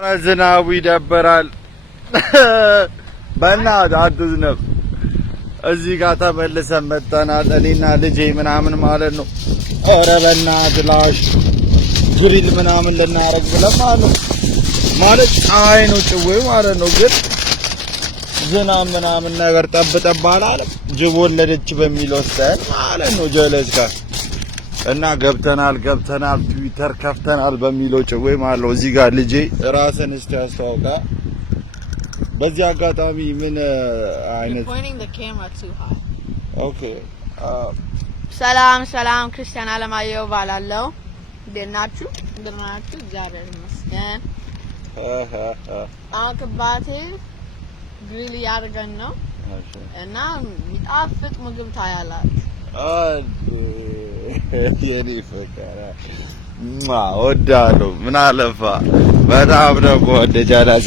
ዝናቡ ይደብራል። በእናትህ አትዝነብ። እዚህ ጋር ተመልሰን መጥተናል እኔና ልጄ ምናምን ማለት ነው። ኧረ በእናትህ ላሽ ግሪል ምናምን ልናረግ ብለን ማለት ፀሐይ ነው ጭዌው ማለት ነው። ግን ዝናብ ምናምን ነገር ጠብ ጠብ አላለም። ጅብ ወለደች በሚለው ስታይል ማለት ነው ጀለስ ጋር እና ገብተናል ትዊተር ከፍተናል በሚለው ጭዌ ማለት ነው። እዚህ ጋር ልጄ ራስን እስቲ አስተዋውቃ። በዚህ አጋጣሚ ምን አይነት ኦኬ ሰላም ክርስቲያን አለማየሁ ባላለው እንደናችሁ እንደናችሁ እግዚአብሔር ይመስገን። አክባቴ ግሪል ያርገን ነው እና የሚጣፍጥ ምግብ ታያላችሁ። የኔ ፍቅር ወዳለሁ ምን አለፋ በጣም ነው ወደጃላስ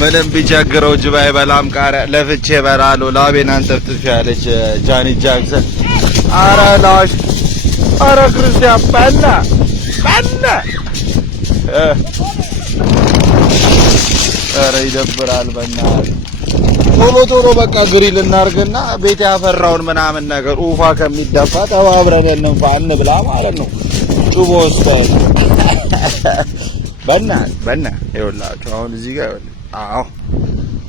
ምንም ቢቸግረው ጅብ አይበላም ቃሪያ ለፍቼ እበላለሁ ላቤን አንጠፍጥፍ ያለች ጃኒ ጃክሰን። ኧረ ላሽ ኧረ ክርስቲያን በላ ኧረ ይደብራል በእናትህ። ቶሎ በቃ ግሪል እናርግና ቤት ያፈራውን ምናምን ነገር ኡፋ ከሚደፋ ተባብረን እንብላ ማለት ነው። ጩቦ ወስደን በእናትህ ይኸውላችሁ አሁን እዚህ ጋር አዎ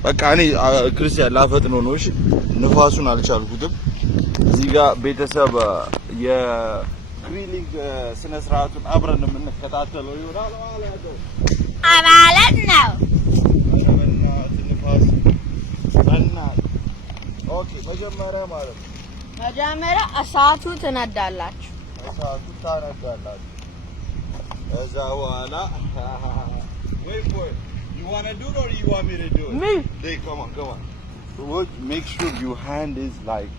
በቃ እኔ ክርስቲያን ላፈጥነው ነው። እሺ ንፋሱን አልቻልኩትም። እዚህ ጋር ቤተሰብ የግሪሊንግ ስነ ስርዓቱን አብረን የምንከታተለው ይሆናል ማለት ነው። ኦኬ መጀመሪያ እሳቱ ትነዳላችሁ። ከዛ በኋላ wait you want to do it or you want me to do it? Me. Hey, come on. So make sure your hand is like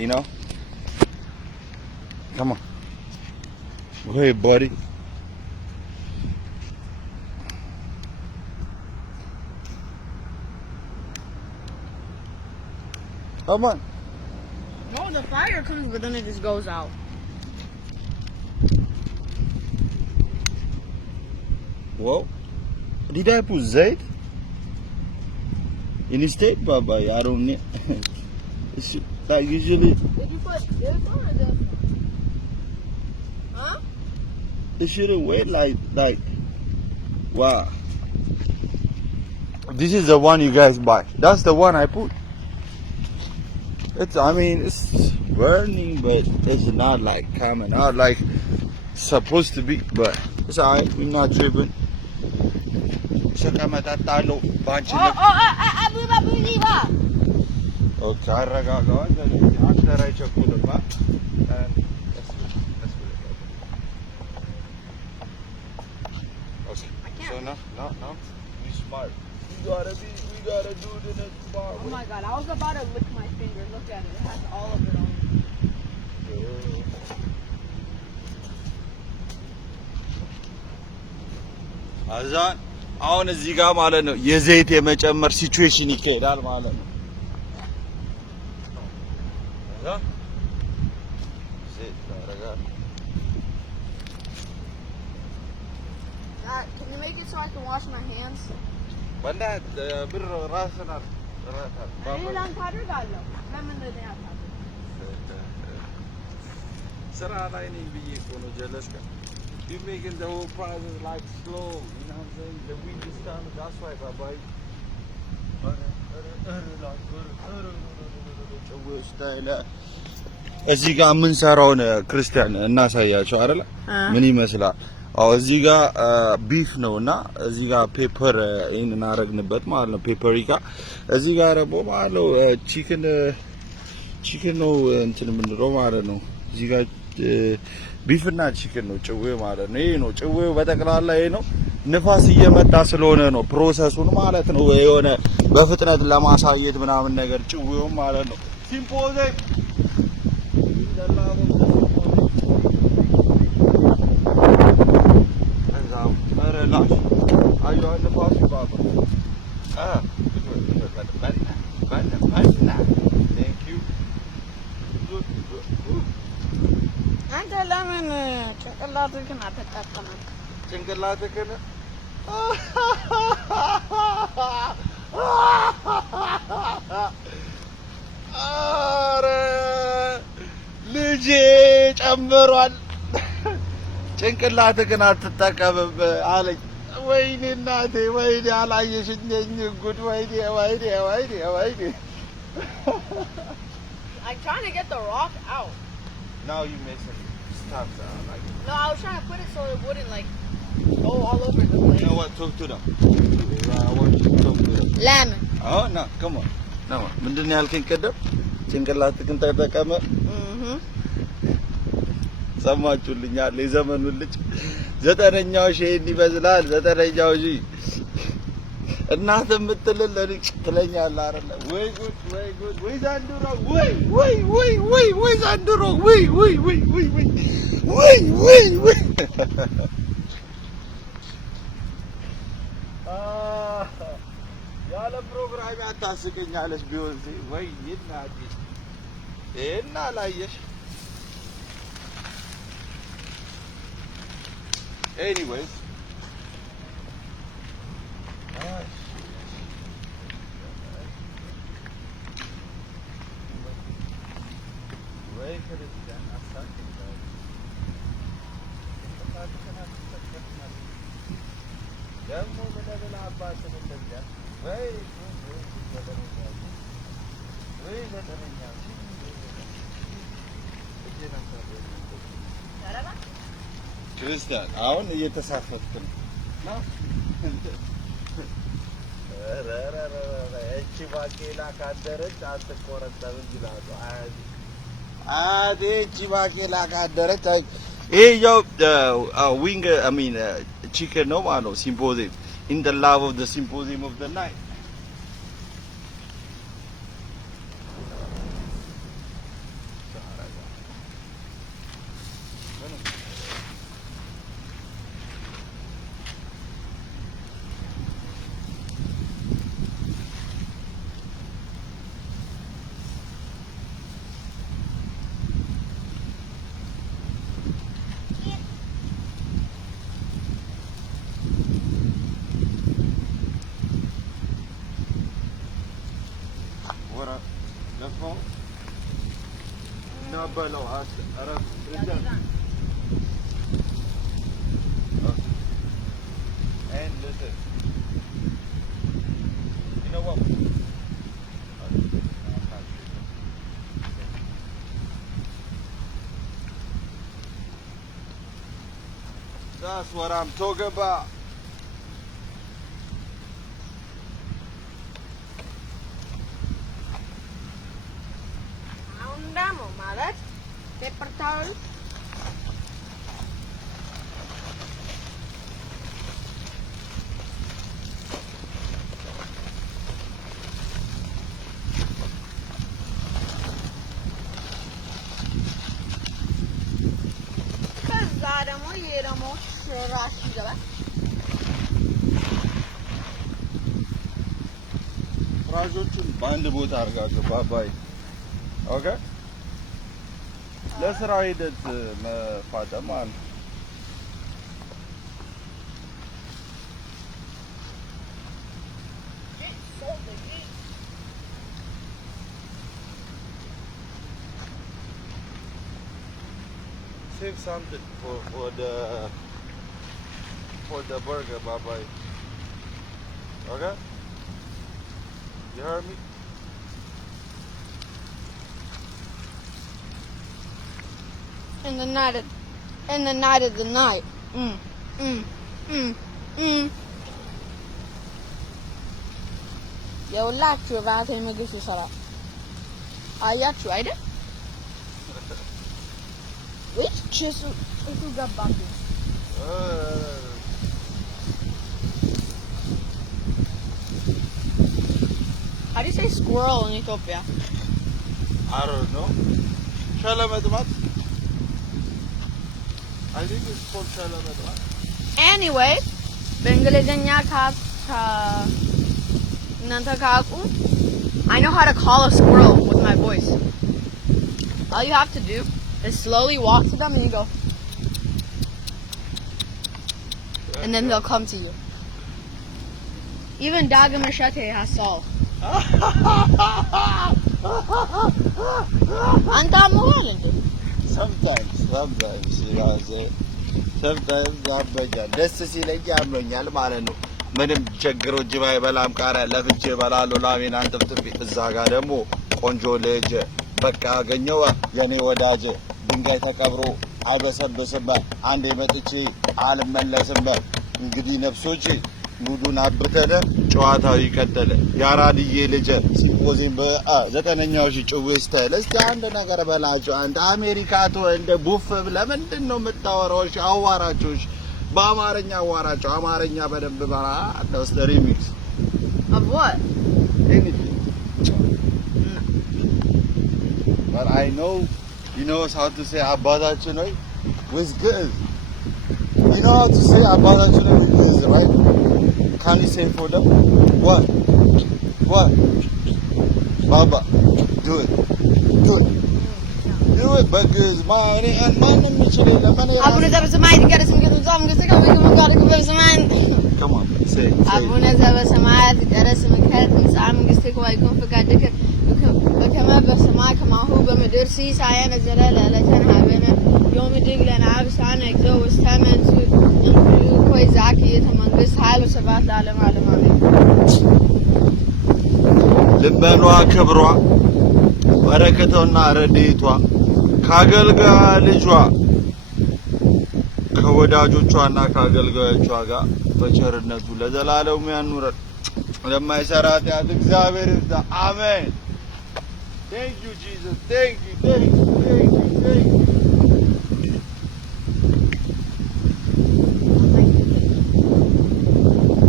you know. Come on. Wait, buddy. Come on. No, the fire comes, but then it just goes out. Whoa. Did I put zait? Instead, Baba, I don't need. Like usually. Did you put this one or this one? Huh? It shouldn't wait like. Wow. This is the one you guys buy. That's the one I put. It's burning, but it's not like coming out like it's supposed to be. But it's alright. We're not tripping. Okay, so no, be smart. We gotta do the next part. Oh my God, I was about to lick my finger. Look at it. It has all of it on it. አዛን አሁን እዚህ ጋር ማለት ነው የዘይት የመጨመር ሲቹዌሽን ይካሄዳል ማለት ነው። Can you make it so I can wash my hands? ብር ራስና ሌላን ታደርጋለሁ። ለምን እንደዚህ ያታደርጋለሁ? ስራ ላይ ነኝ ብዬ እኮ ነው ጀለስ ጋር you making the whole process like slow, you know what I'm saying? The wind is coming, that's why Baba. እዚህ ጋር የምንሰራውን ክርስቲያን እናሳያቸው አይደለ? ምን ይመስላል? አዎ እዚህ ጋር ቢፍ ነውና እዚህ ጋር ፔፐር ይሄን እናረግንበት ማለት ነው። ፔፐሪካ እዚህ ጋር ደግሞ ማለት ነው ቺክን ነው እንትን የምንለው ማለት ነው። እዚህ ጋር ቢፍና ቺክን ነው ጭዌው ማለት ነው። ይሄ ነው ጭዌው በጠቅላላ ይሄ ነው። ንፋስ እየመጣ ስለሆነ ነው ፕሮሰሱን ማለት ነው የሆነ በፍጥነት ለማሳየት ምናምን ነገር ጭዌው ማለት ነው። ሲምፖዜ ጭንቅላትህን አትጠቀምም። ጭንቅላትህን ኧረ ልጄ ጨምሯል። ጭንቅላትህን አትጠቀምም አለኝ። ወይኔ እናቴ ወይኔ አላየሽኝ ጉድ ወይኔ ወይኔ ወይኔ ወይኔ I'm trying to get the rock out. Now you missing stuff like No, I was trying to put it so it wouldn't like go all over the place. you know what talk to them. I want you to talk to them. Lemon. Oh no, come on. No. ምንድን ነው ያልከኝ ቀደም? ጭንቅላትህን ተጠቀመ። ሰማችሁልኛል? የዘመኑ ልጅ ዘጠነኛው ሺህ ይመስላል። ዘጠነኛው ሺህ እናት የምትልል ለልጅ ትለኛለህ አይደለ? ወይ ጉድ ወይ ጉድ ወይ ዛንድሮ ወይ ወይ ወይ ወይ ወይ ዛንድሮ ወይ ወይ ወይ ወይ ወይ ወይ ወይ ወይ ያለ ፕሮግራም አታስቀኛለች ቢሆን ወይ እናቴ እና ላየሽ anyways ወይ ክርስቲያን አሳክኝ ደግሞ በደብላ አባትን እንደዚያ ወይ ወይ ዘጠነኛ ክርስቲያን አሁን እየተሳፈፍክ ነው። እቺ ባቄላ ካደረች አትቆረጠምም ይላሉ። አዲ እቺ ባቄላ ካደረች ይሄ ያው ዊንግ I mean chicken ነው ማለት ነው። symposium in the love of the symposium of the night. በለው አረፍ and listen you know what that's what I'm talking about. ማለት ፔፐር ታወል ከዛ ደግሞ የደሞ ራስ ይገባል። ፍራጆቹን በአንድ ቦታ አድርጋችሁ ባባይ ኦኬ ለስራ ሂደት መፋጠም አለ። Save something for the burger, bye. Okay? You heard me? In the night of the night. የሁላችሁ ራት ምግብ ሲሰራ አያችሁ አይደል? ወይ ጭሱ ገባብኝ። How do you say squirrel in Ethiopia? I don't know. ሸለመጥማት I think it's called ሸለመጥማት. Anyway, በእንግሊዘኛ እናንተ ካቁ I know how to call a squirrel with my voice. All you have to do is slowly walk to them and you go and then they'll come to you. Even Dagam Machete has salt. Sometimes ያበጃል ደስ ሲለኝ ያምሮኛል ማለት ነው። ምንም ቸግሮ ጅባ ይበላም ቃራ ለፍቼ እበላለሁ ላሜን አንጠፍጥፌ። እዛ ጋር ደግሞ ቆንጆ ልጅ በቃ አገኘው የኔ ወዳጅ ድንጋይ ተቀብሮ አበሰበሰበ አንዴ መጥቼ አልመለስም። እንግዲህ ነፍሶች ሙዱን አብተነ ጨዋታው ይቀጥል። ያራድዬ ልጅ ሲምፖዚየም በ9ኛው ሺ ጭውስተ ለስቲ አንድ ነገር በላቸው። አንተ አሜሪካቶ እንደ ቡፍ ለምንድን ነው የምታወራው? አዋራቸው በአማርኛ አዋራቸው። አማርኛ በደንብ ባራ ነው ሪሚክስ of what? Anything. But I know you know how to say አባታችን ነው with good. You know how to say አባታችን ነው with good, right? Can you say for them? What? Baba, do it. Do it, because man and man Michelle. Abuna Zabasamai, get us into some Come on, say. Abuna Zabasamai, get us some cat and some mistake why I come for God. Come up with some Mike, who by Medirsi, Siena Zerella, let her have in it. Yomi Digl and Absan, Exo was Taman to Zaki among this Hilo Sabat Alamali. ልበኗ ክብሯ በረከቷና ረድኤቷ ከአገልጋዮቿ ከወዳጆቿና ከአገልጋዮቿ ጋር በቸርነቱ ለዘላለሙ ያኑረን። ለማይሰራ ኃጢአት እግዚአብሔር ይፍታ። አሜን። Thank you Jesus. Thank you.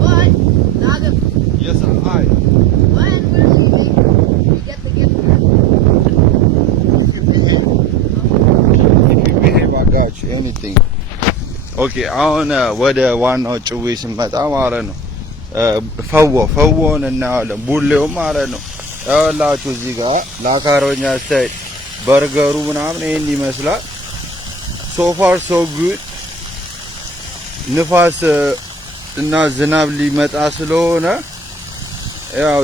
What? Nada. Yes, I. When will you get the gift? If you behave, I got you. Anything. Okay, አሁን ወደ ዋናው ጭዌ ስንመጣ ማለት ነው ፈወን እናያለን። ቡሌው ማለት ነው ያላችሁ እዚህ ጋር ላካሮኛ ስታይል በርገሩ ምናምን ይሄን ይመስላል። so far so good። ንፋስ እና ዝናብ ሊመጣ ስለሆነ ያው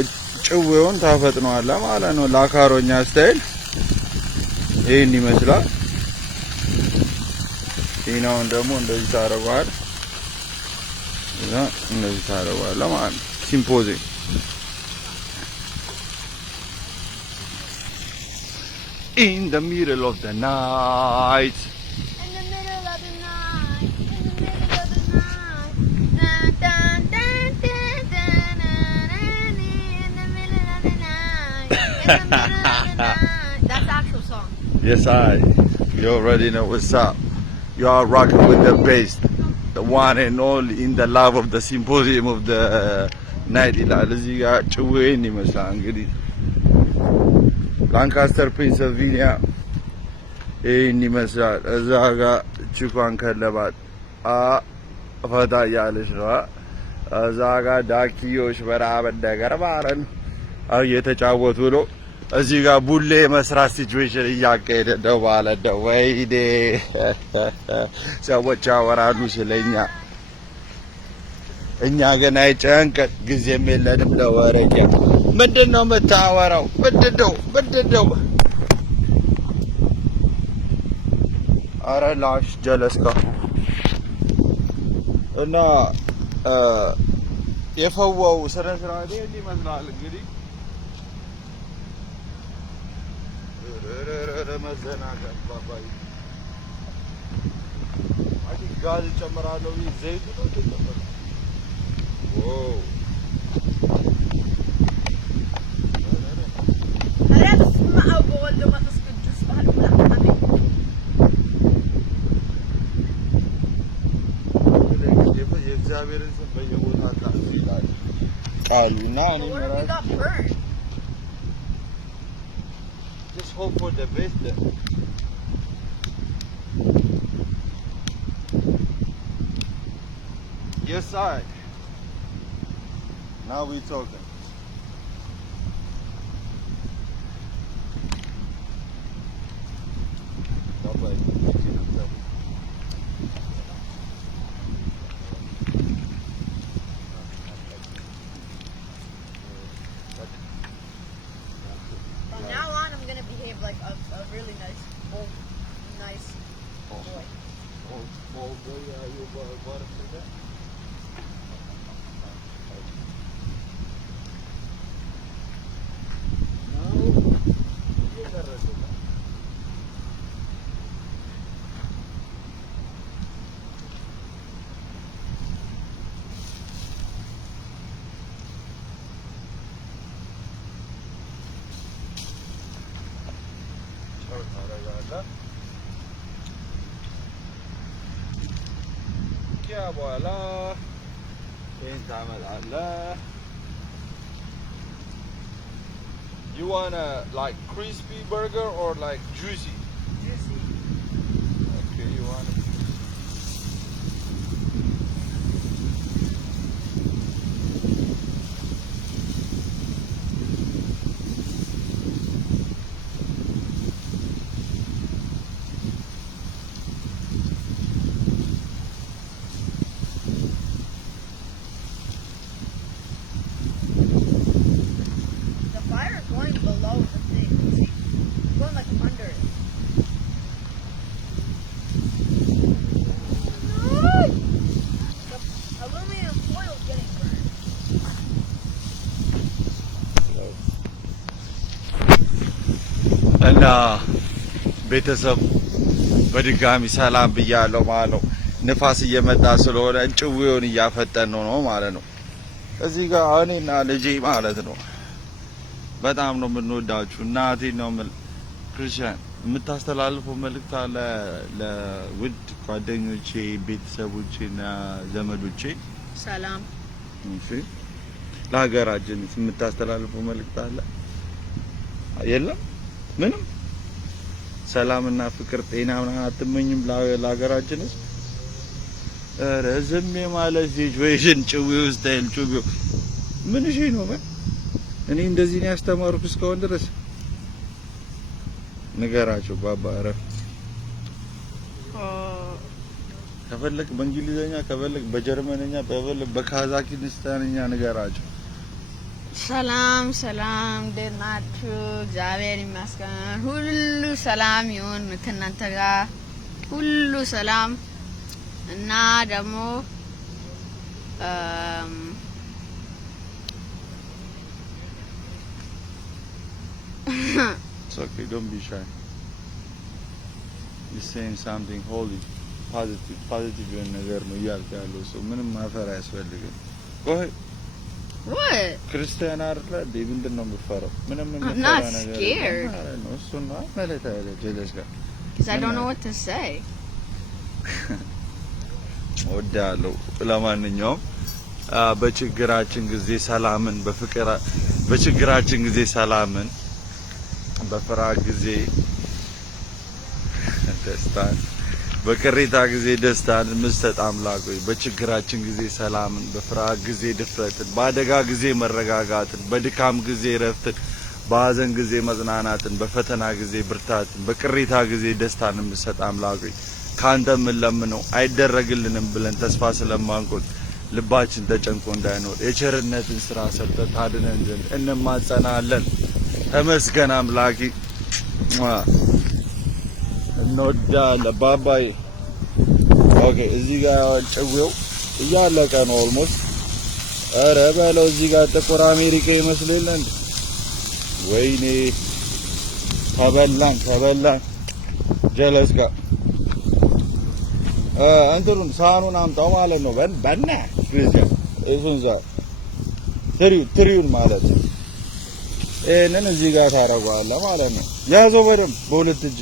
ጭዌውን ታፈጥነዋለህ ማለት ነው። ላካሮኛ ስታይል ይሄን ይመስላል። ይሄን ደግሞ እንደዚህ ታረጋለህ እና እንደዚህ ታረጋለህ ማለት ነው። ሲምፖዚየም in the middle of the night. In the middle of the night. Dun, dun, dun, dun, dun, in the middle of the night. In the middle of the night. That's the actual song. Yes, you already know what's up. You are rocking with the bass, the one and only in the love of the symposium of the night. እዚህ ጋር ጭዌን ይመስላል እንግዲህ ላንካስተር ፔንሲልቬኒያ ይሄን ይመስላል። እዛ ጋር ቺኳን ከለባት ፈታ እያለች ነው። እዛ ጋር ዳኪዮች በራበን ነገር ማለት ነው እየተጫወቱ ነው። እዚህ ጋር ቡሌ መስራት ሲቹዌሽን እያካሄደ ነው ማለት ነው። ወይኔ ሰዎች ያወራሉ ስለኛ፣ እኛ ግን አይጨንቀን፣ ጊዜም የለንም ለወሬኛ። ምንድን ነው የምታወራው? ምንድን ነው? ኧረ ላሽ ጀለስካ እና የፈዋው ስነ ስርዓት ይሄን ይመስላል እንግዲህ መዘናጋት ባባይ አዲ ጋዝ ጨምራለሁ። ዘይቱ ነው ተጨመረ። ዋው اسمعوا بقول له ما تسكتوش بهالوقت. የእግዚአብሔርን ስም በየቦታ ቃሉና እኔ መራጭ just hope for the best. Yes, I. Now we talking. Bye-bye. क्या बोला You want a like crispy burger or like juicy? Juicy. Okay, you want it. እና ቤተሰብ በድጋሚ ሰላም ብያለሁ ማለት ነው። ንፋስ እየመጣ ስለሆነ ጭዌውን እያፈጠን ነው ማለት ነው። እዚህ ጋር እኔና ልጄ ማለት ነው በጣም ነው የምንወዳችሁ። እናቴ ነው ክርስቲያን የምታስተላልፈው መልእክት አለ ለውድ ጓደኞቼ፣ ቤተሰቦቼና ዘመዶቼ? ሰላም። እሺ፣ ለሀገራችን የምታስተላልፈው መልእክት አለ? የለም? ምንም ሰላምና ፍቅር ጤና ምናምን አትመኝም ለሀገራችንስ? ኧረ ዝም ማለት ሲቹዌሽን ጭዌው ስታይል ጭዌው ምን እሺ ነው ማለት እኔ እንደዚህ ነው ያስተማሩት እስካሁን ድረስ። ንገራቸው ባባ አረፍ ከፈለክ በእንግሊዘኛ ከፈለክ በጀርመንኛ ከፈለክ በካዛኪስታንኛ ንገራቸው። ሰላም ሰላም፣ እንዴት ናችሁ? እግዚአብሔር ይመስገን ሁሉ ሰላም ይሁን ከእናንተ ጋር ሁሉ ሰላም። እና ደግሞ It's okay, don't be shy. You're saying something holy, positive የሆነ ነገር ነው እያልክ ያለው ሰው ምንም ማፈር አያስፈልግም። Go ahead. What? ክርስቲያን አይደለ እንዴ? ምንድን ነው የምትፈራው? ምንም I'm not scared. ነው እሱ ነው ማለት አይደለ? ጀለስ ጋር because I don't know what to say. ወዳለው ለማንኛውም በችግራችን ጊዜ ሰላምን በችግራችን ጊዜ ሰላምን በፍርሃት ጊዜ ደስታን በቅሬታ ጊዜ ደስታን ምሰጥ አምላክ ሆይ በችግራችን ጊዜ ሰላምን በፍርሃት ጊዜ ድፍረትን በአደጋ ጊዜ መረጋጋትን በድካም ጊዜ ረፍትን በሐዘን ጊዜ መጽናናትን በፈተና ጊዜ ብርታትን በቅሬታ ጊዜ ደስታን ምሰጥ አምላክ ሆይ ካንተ ምን ለምነው አይደረግልንም ብለን ተስፋ ስለማንቆርጥ ልባችን ተጨንቆ እንዳይኖር የቸርነትን ስራ ሰርተህ ታድነን ዘንድ እንማጸናለን። ተመስገን አምላኬ። እንወዳለን ባባይ። ኦኬ እዚህ ጋር ጭዌው እያለቀ ነው ኦልሞስት። ኧረ በለው እዚህ ጋር ጥቁር አሜሪካ ይመስልል እንዴ? ወይኔ ተበላን ጀለስ ጋር እንትኑን ሳህኑን አምጣው ማለት ነው። በና ፍሪዘር እሱን ትሪውን ማለት ነው። ይሄንን እዚህ ጋር ታረጋለህ ማለት ነው። ያዘው በደምብ በሁለት እጅ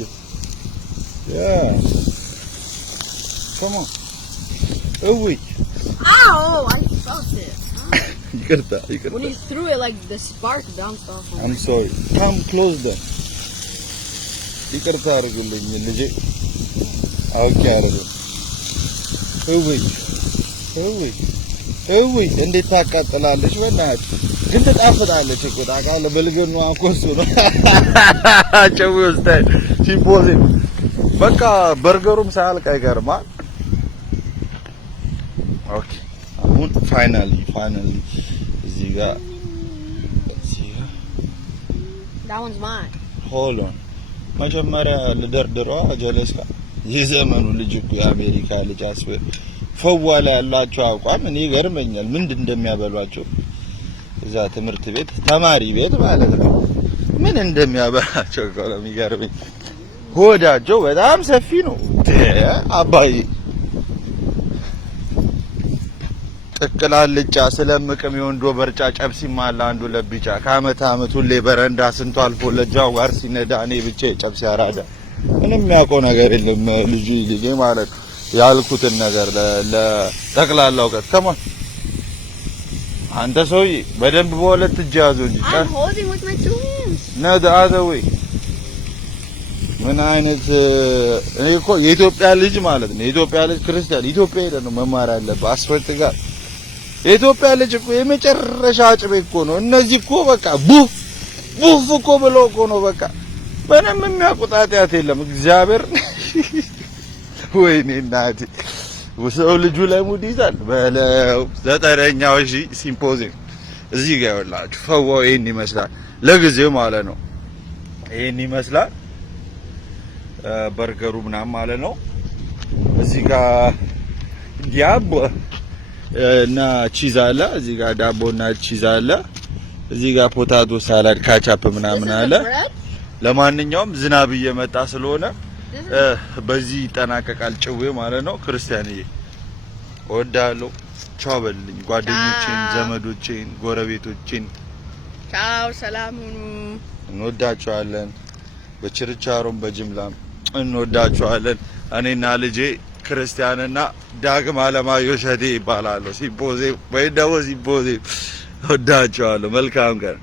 come on. እውይ Ow! I felt it. ይቅርታ When you threw it, like the spark bounced off. I'm sorry. Come close then. ይቅርታ አድርጉልኝ ልጄ አውቄ አይደለም። እውይ እንዴት ታቃጥላለች! በእናትህ ግን ትጣፍጣለች እኮ ታውቃለህ። በልገኗ እኮ እሱ ነው ጨው ስታይ ሲፖዚት በቃ በርገሩም ሳያልቅ አይቀርም። ኦኬ አሁን ፋይናሊ እዚህ ጋር That one's mine. ሆሎ መጀመሪያ ልደርድረዋ ጀለስ ጋር የዘመኑ ልጅ እኮ የአሜሪካ ልጅ ፈዋላ ያላቸው አቋም እኔ ገርመኛል። ምንድን እንደሚያበሏቸው እዛ ትምህርት ቤት ተማሪ ቤት ማለት ነው ምን እንደሚያበላቸው እኮ ነው የሚገርመኝ። ሆዳቸው በጣም ሰፊ ነው አባይ ቅቅላልጫ ስለምቅም የወንዶ በርጫ ጨብሲማ አለ አንዱ ለብቻ ከአመት አመት ሁሌ በረንዳ ስንቱ አልፎ ለጃው ጋር ሲነዳ እኔ ብቻ ጨብሲ አራዳ ምንም የሚያውቀው ነገር የለም ልጅ ማለት ያልኩትን ነገር ለጠቅላላው ቀጥ ከማን አንተ ሰውዬ በደንብ በሁለት እጅ ያዘው እንጂ ነዳአዘው ምን አይነት እኔ እኮ የኢትዮጵያ ልጅ ማለት ነው የኢትዮጵያ ልጅ ክርስቲያን ኢትዮጵያ ሄደ ነው መማር ያለበት አስፈልጥ ጋር የኢትዮጵያ ልጅ እኮ የመጨረሻ አጭቤ እኮ ነው። እነዚህ እኮ በቃ ቡፍ እኮ ብለው እኮ ነው በቃ ምንም የሚያውቁት ኃጢአት የለም። እግዚአብሔር ወይኔ እናቴ ሰው ልጁ ላይ ሙድ ይዛል በለው። 9ኛው ሲምፖዚየም እዚህ ጋር ያላችሁ ፈዋው ይሄን ይመስላል ለጊዜው ማለት ነው። ይሄን ይመስላል በርገሩ ምናምን ማለት ነው። እዚህ ጋር ዳቦ እና ቺዝ አለ። እዚህ ጋር ዳቦ እና ቺዝ አለ። እዚህ ጋር ፖታቶ ሳላድ ካቻፕ ምናምን አለ። ለማንኛውም ዝናብ እየመጣ ስለሆነ በዚህ ይጠናቀቃል ጭዌ ማለት ነው። ክርስቲያንዬ እወዳለሁ። ቻው በልኝ ጓደኞቼን፣ ዘመዶቼን፣ ጎረቤቶቼን ቻው ሰላም ሁኑ። እንወዳቸዋለን። በችርቻሮም በጅምላም እንወዳቸዋለን። እኔና ልጄ ክርስቲያንና ዳግም አለማየሁ ሸቴ ይባላሉ። ሲምፖዚየም ወይ ደግሞ ሲምፖዚየም ወዳቸዋለሁ። መልካም ቀን